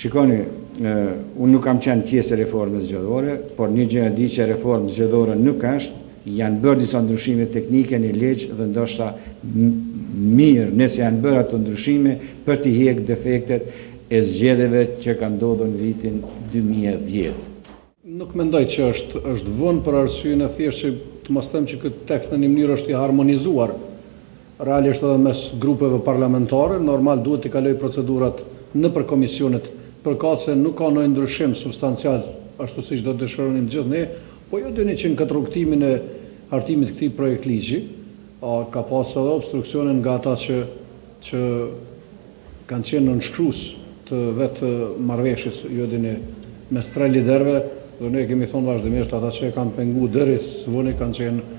Shikoni, unë nuk kam qenë pjesë e reformës zgjedhore, por një gjë e di që reformës zgjedhore nuk është, janë bërë disa ndryshime teknike në ligj dhe ndoshta mirë nëse janë bërë ato ndryshime për të hiqur defektet e zgjedhjeve që kanë ndodhur në vitin 2010. Nuk mendoj që është vonë për arsyën e thjesht që të mos them që këtë tekst në një mënyrë është i harmonizuar. Realisht edhe mes grupeve parlamentare, normal duhet të kaloj procedurat nëpër komisionet, përkatëse nuk ka ndonjë ndryshim substancial ashtu siç do dëshironin të gjithë ne, po jo dini që në këtë rrugtimin e hartimit të këtij projekt ligji, ka pasur edhe obstruksione nga ata që kanë qenë nënshkrues të vetë marrëveshjes, jo dini mes tre liderëve, dhe ne kemi thonë vazhdimisht ata që kanë penguar deri së voni kanë qenë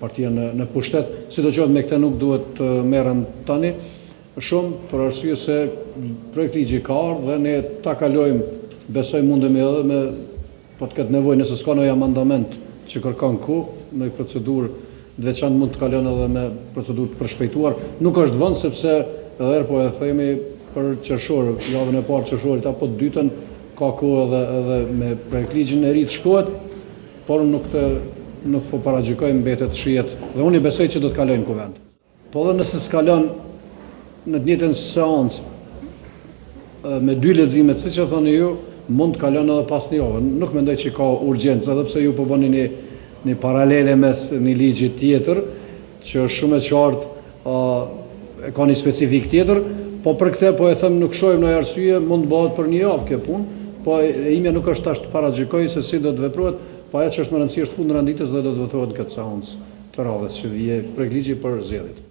partia në pushtet, sidoqoftë me këtë nuk duhet të merrem tani shumë për arsye se projekt ligji ka ardhur dhe ne ta kalojmë, besoj mundemi edhe me po të ketë nevojë nëse s'ka ndonjë amandament që kërkon kohë, në procedurë të veçantë mund të kalon edhe me procedurë të përshpejtuar. Nuk është vonë sepse edhe po e themi për qershor, javën e parë qershorit apo të dytën ka kohë edhe me projekt ligjin e ri të shkohet, por nuk po paragjykojmë mbetet shihet dhe unë besoj që do të kalojnë në kuvent. Po edhe nëse s'kalon në të njëjtën seancë me dy lexime, siç e thoni ju, mund të kalon edhe pas një javë. Nuk mendoj që ka urgjencë, edhe pse ju po bëni një paralele mes një ligji tjetër, që është shumë e qartë, e ka një specifik tjetër, po për këtë po e them nuk shohim ndonjë arsye, mund të bëhet për një javë kjo punë, po e imja nuk është tash të paragjykoj se si do të veprohet, po ajo që është më rëndësishme është fundi i ditës dhe do të votohet këtë seancë të radhës që vije projekt ligji për zgjedhjet.